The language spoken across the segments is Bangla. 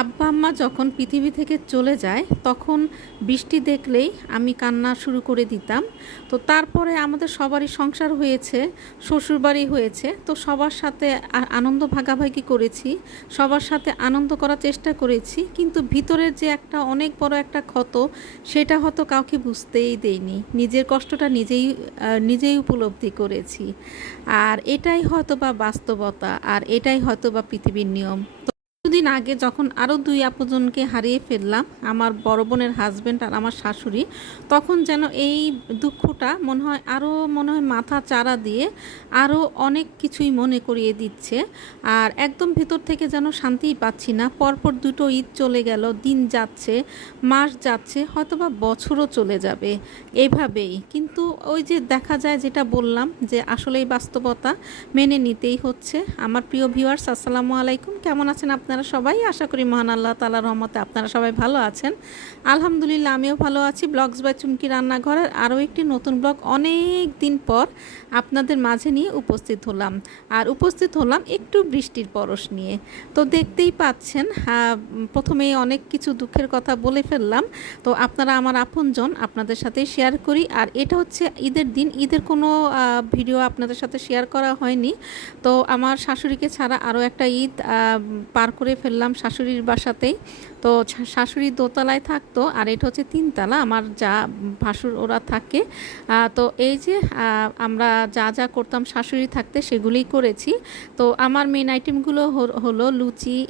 আব্বা আম্মা যখন পৃথিবী থেকে চলে যায়, তখন বৃষ্টি দেখলেই আমি কান্না শুরু করে দিতাম। তো তারপরে আমাদের সবারই সংসার হয়েছে, শ্বশুরবাড়ি হয়েছে, তো সবার সাথে আনন্দ ভাগাভাগি করেছি, সবার সাথে আনন্দ করার চেষ্টা করেছি, কিন্তু ভিতরের যে একটা অনেক বড় একটা ক্ষত, সেটা হয়তো কাউকে বুঝতেই দেয়নি নিজের কষ্টটা নিজেই নিজেই উপলব্ধি করেছি। আর এটাই হয়তো বা বাস্তবতা, আর এটাই হয়তো বা পৃথিবীর নিয়ম। কিছুদিন আগে যখন আরও দুই আপনজনকে হারিয়ে ফেললাম, আমার বড় বোনের হাজব্যান্ড আর আমার শাশুড়ি, তখন যেন এই দুঃখটা মনে হয় আরও মনে হয় মাথা চারা দিয়ে আরও অনেক কিছুই মনে করিয়ে দিচ্ছে। আর একদম ভেতর থেকে যেন শান্তিই পাচ্ছি না। পরপর দুটো ঈদ চলে গেল, দিন যাচ্ছে, মাস যাচ্ছে, হয়তোবা বছরও চলে যাবে এইভাবেই কিন্তু ওই যে দেখা যায় যেটা বললাম যে আসলেই বাস্তবতা মেনে নিতেই হচ্ছে। আমার প্রিয় ভিউয়ার্স আসসালামু আলাইকুম। কেমন আছেন আপনারা সবাই। আশা করি মহান আল্লাহ তালার রহমতে আপনারা সবাই ভালো আছেন। আলহামদুলিল্লাহ আমিও ভালো আছি। ব্লগস বাই চুমকি রান্নাঘরের আরও একটি নতুন ব্লগ অনেক দিন পর আপনাদের মাঝে নিয়ে উপস্থিত হলাম। আর উপস্থিত হলাম একটু বৃষ্টির পরশ নিয়ে। তো দেখতেই পাচ্ছেন প্রথমেই অনেক কিছু দুঃখের কথা বলে ফেললাম। তো আপনারা আমার আপনজন আপনাদের সাথে শেয়ার করি। আর এটা হচ্ছে ঈদের দিন। ঈদের কোনো ভিডিও আপনাদের সাথে শেয়ার করা হয়নি। তো আমার শাশুড়িকে ছাড়া আরও একটা ঈদ পার করে ফেললাম শাশুড়ির বাসাতেই। তো শাশুড়ি দোতলায় থাকতো আর এটা হচ্ছে তিনতলা, আমার যা ভাসুর ওরা থাকে। তো এই যে আমরা যা যা করতাম শাশুড়ি থাকতে সেগুলোই করেছি। তো আমার মেন আইটেমগুলো হল- লুচি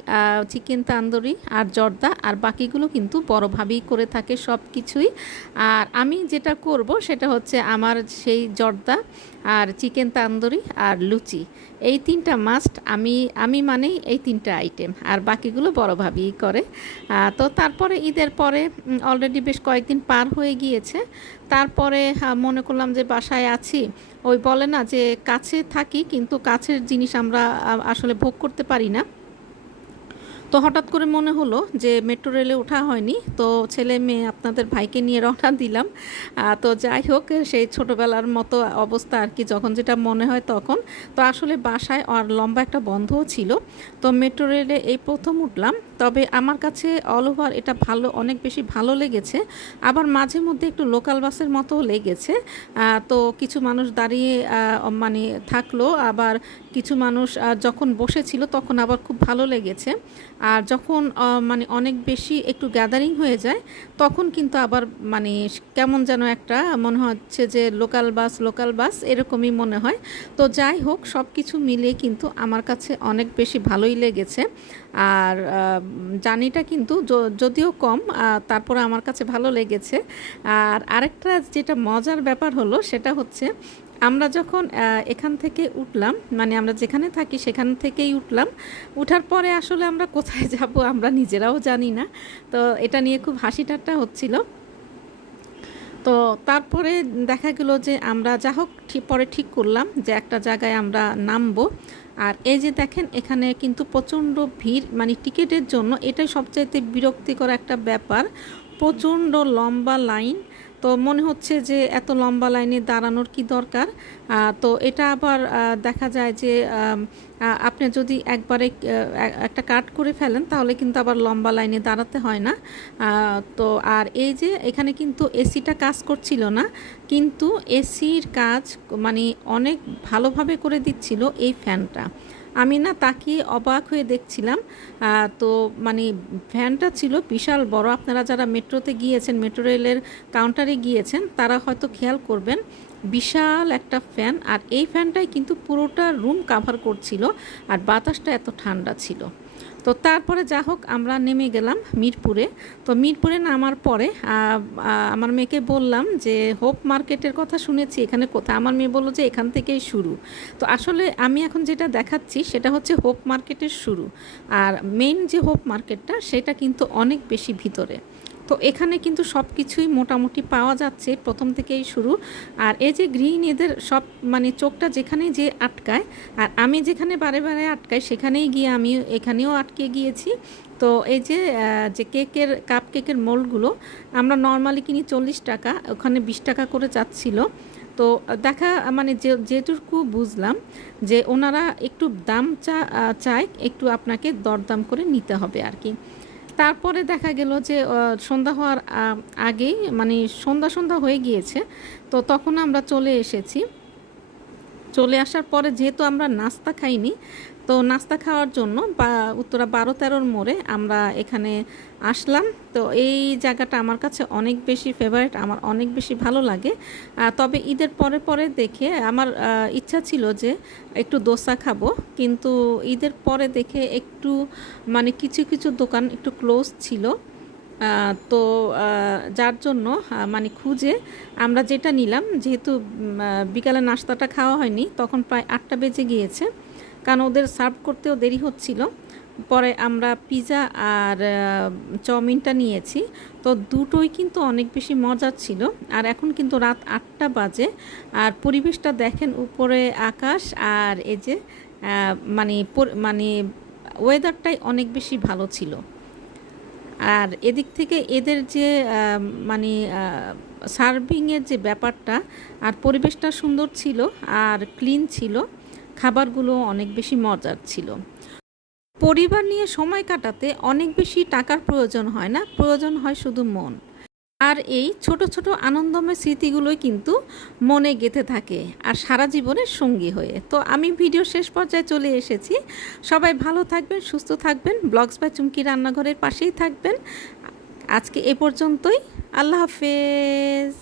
চিকেন তান্দুরি আর জর্দা আর বাকিগুলো কিন্তু বড়োভাবেই করে থাকে সব কিছুই আর আমি যেটা করব সেটা হচ্ছে আমার সেই জর্দা আর চিকেন তান্দুরি আর লুচি। এই তিনটা মাস্ট আমি আমি মানেই এই তিনটা আইটেম আর বাকিগুলো বড়োভাবেই করে। তো তারপরে ঈদের পরে অলরেডি বেশ কয়েকদিন পার হয়ে গিয়েছে। তারপরে মনে করলাম যে বাসায় আছি। ওই বলে না যে কাছে থাকি, কিন্তু কাছের জিনিস আমরা আসলে ভোগ করতে পারি না। তো হঠাৎ করে মনে হলো যে মেট্রো রেলে ওঠা হয়নি, তো ছেলে মেয়ে আপনাদের ভাইকে নিয়ে রওনা দিলাম। তো যাই হোক, সেই ছোটোবেলার মতো অবস্থা আর কি, যখন যেটা মনে হয় তখন। তো আসলে বাসায় আর লম্বা একটা বন্ধও ছিল, তো মেট্রো রেলে এই প্রথম উঠলাম। তবে আমার কাছে অল ওভার এটা ভালো, অনেক বেশি ভালো লেগেছে। আবার মাঝে মধ্যে একটু লোকাল বাসের মতো লেগেছে। তো কিছু মানুষ দাঁড়িয়ে মানে থাকল, আবার কিছু মানুষ যখন বসেছিল তখন আবার খুব ভালো লেগেছে। আর যখন মানে অনেক বেশি একটু গ্যাদারিং হয়ে যায়, তখন কিন্তু আবার মানে কেমন যেন একটা মনে হচ্ছে যে লোকাল বাস লোকাল বাস এরকমই মনে হয়। তো যাই হোক সব কিছু মিলিয়ে কিন্তু আমার কাছে অনেক বেশি ভালোই লেগেছে। আর জার্নিটা কিন্তু যদিও কম তারপরে আমার কাছে ভালো লেগেছে। আর আরেকটা যেটা মজার ব্যাপার হলো সেটা হচ্ছে আমরা যখন এখান থেকে উঠলাম মানে আমরা যেখানে থাকি সেখান থেকেই উঠলাম। উঠার পরে আসলে আমরা কোথায় যাব আমরা নিজেরাও জানি না। তো এটা নিয়ে খুব হাসি ঠাট্টা হচ্ছিল। তো তারপরে দেখা গেল যে আমরা যা হোক পরে ঠিক করলাম যে একটা জায়গায় আমরা নামবো। আর এই যে দেখেন, এখানে কিন্তু প্রচণ্ড ভিড় মানে টিকিটের জন্য এটাই সবচাইতে বিরক্তিকর একটা ব্যাপার। প্রচণ্ড লম্বা লাইন তো মনে হচ্ছে যে এত লম্বা লাইনে দাঁড়ানোর কি দরকার? তো এটা আবার দেখা যায় যে আপনি যদি একবারে একটা কাট করে ফেলেন তাহলে কিন্তু আবার লম্বা লাইনে দাঁড়াতে হয় না। তো আর এই যে এখানে কিন্তু এসিটা কাজ করছিল না, কিন্তু এসির কাজ মানে অনেক ভালোভাবে করে দিচ্ছিল এই ফ্যানটা। আমি না তাকিয়ে অবাক হয়ে দেখছিলাম তো মানে ফ্যানটা ছিল বিশাল বড়। আপনারা যারা মেট্রোতে গিয়েছেন, মেট্রো রেলের কাউন্টারে গিয়েছেন, তারা হয়তো খেয়াল করবেন, বিশাল একটা ফ্যান আর এই ফ্যানটাই কিন্তু পুরোটা রুম কাভার করছিল, আর বাতাসটা এত ঠান্ডা ছিল। তো তারপরে যা হোক, আমরা নেমে গেলাম মিরপুরে। তো মিরপুরে নামার পরে আমার মেয়েকে বললাম যে, হোপ মার্কেটের কথা শুনেছি, এখানে কোথায় আমার মেয়ে বলল যে, এখান থেকেই শুরু। তো আসলে আমি এখন যেটা দেখাচ্ছি, সেটা হচ্ছে হোপ মার্কেটের শুরু। আর মেইন যে হোপ মার্কেটটা, সেটা কিন্তু অনেক বেশি ভিতরে। তো এখানে কিন্তু সব কিছুই মোটামুটি পাওয়া যাচ্ছে প্রথম থেকেই শুরু। আর এই যে গৃহিণীদের সব মানে চোখটা যেখানে যে আটকায়, আর আমি যেখানে বারে বারে আটকাই সেখানেই গিয়ে আমি এখানেও আটকে গিয়েছি। তো এই যে যে কেকের কাপ কেকের মোল্ডগুলো আমরা নর্মালি কিনি চল্লিশ টাকা, ওখানে বিশ টাকা করে যাচ্ছিল। তো দেখা মানে যে, যেটুকু বুঝলাম যে ওনারা একটু দাম চা চায়, একটু আপনাকে দরদাম করে নিতে হবে আর কি। তারপরে দেখা গেল যে সন্ধ্যা হওয়ার আগেই মানে সন্ধ্যা সন্ধ্যা হয়ে গিয়েছে, তো তখন আমরা চলে এসেছি। চলে আসার পরে যেহেতু আমরা নাস্তা খাইনি, তো নাস্তা খাওয়ার জন্য বা উত্তরা বারো তেরোর মোড়ে আমরা এখানে আসলাম। তো এই জায়গাটা আমার কাছে অনেক বেশি ফেভারিট আমার অনেক বেশি ভালো লাগে। তবে ঈদের পরে পরে দেখে আমার ইচ্ছা ছিল যে একটু দোসা খাব, কিন্তু ঈদের পরে দেখে একটু মানে কিছু কিছু দোকান একটু ক্লোজ ছিল। তো যার জন্য মানে খুঁজে আমরা যেটা নিলাম, যেহেতু বিকালে নাস্তাটা খাওয়া হয়নি, তখন প্রায় আটটা বেজে গিয়েছে। কারণ ওদের সার্ভ করতেও দেরি হচ্ছিল। পরে আমরা পিৎজা আর চাউমিনটা নিয়েছি। তো দুটোই কিন্তু অনেক বেশি মজার ছিল। আর এখন কিন্তু রাত আটটা বাজে। আর পরিবেশটা দেখেন, উপরে আকাশ আর এই যে মানে মানে ওয়েদারটাই অনেক বেশি ভালো ছিল। আর এদিক থেকে এদের যে মানে সার্ভিংয়ের যে ব্যাপারটা, আর পরিবেশটা সুন্দর ছিল আর ক্লিন ছিল, খাবারগুলো অনেক বেশি মজার ছিল। পরিবার নিয়ে সময় কাটাতে অনেক বেশি টাকার প্রয়োজন হয় না? প্রয়োজন হয় শুধু মন। আর এই ছোট ছোট আনন্দময় স্মৃতিগুলোই কিন্তু মনে গেঁথে থাকে আর সারা জীবনের সঙ্গী হয়ে। তো আমি ভিডিও শেষ পর্যায়ে চলে এসেছি। সবাই ভালো থাকবেন, সুস্থ থাকবেন, ব্লগস বা চুমকি রান্নাঘরের পাশেই থাকবেন। আজকে এ পর্যন্তই। আল্লাহ হাফেজ।